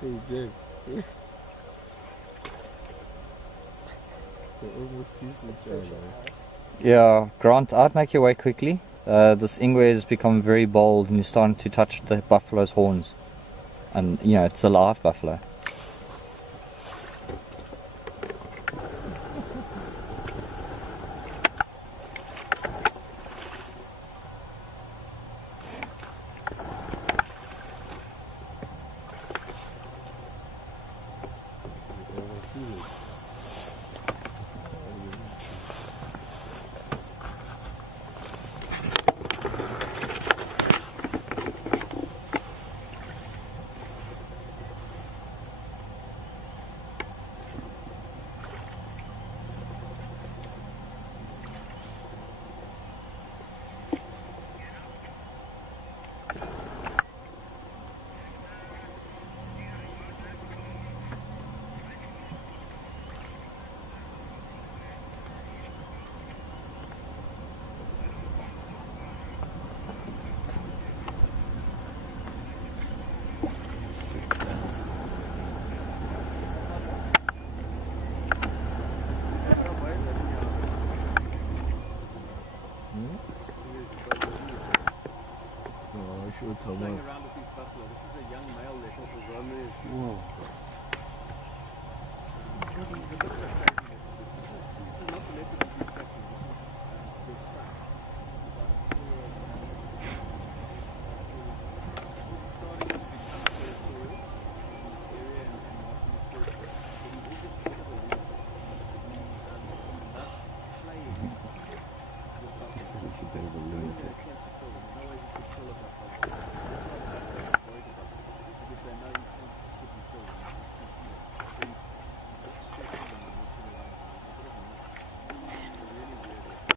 Hey, Jack. They almost kiss each other. Yeah, Grant, I'd make your way quickly. This Ingwe has become very bold and you're starting to touch the buffalo's horns. And, you know, it's a live buffalo. You ever see it? Oh, I should tell Playing them. around with these buffalo. This is a young male that was on there. Whoa. This is not the leopard that he's catching. This is the son. He's starting to become territorial in this area and marking his territory. But he will get rid of the lead. Not playing with buffalo. It's a bit of a lunatic. They can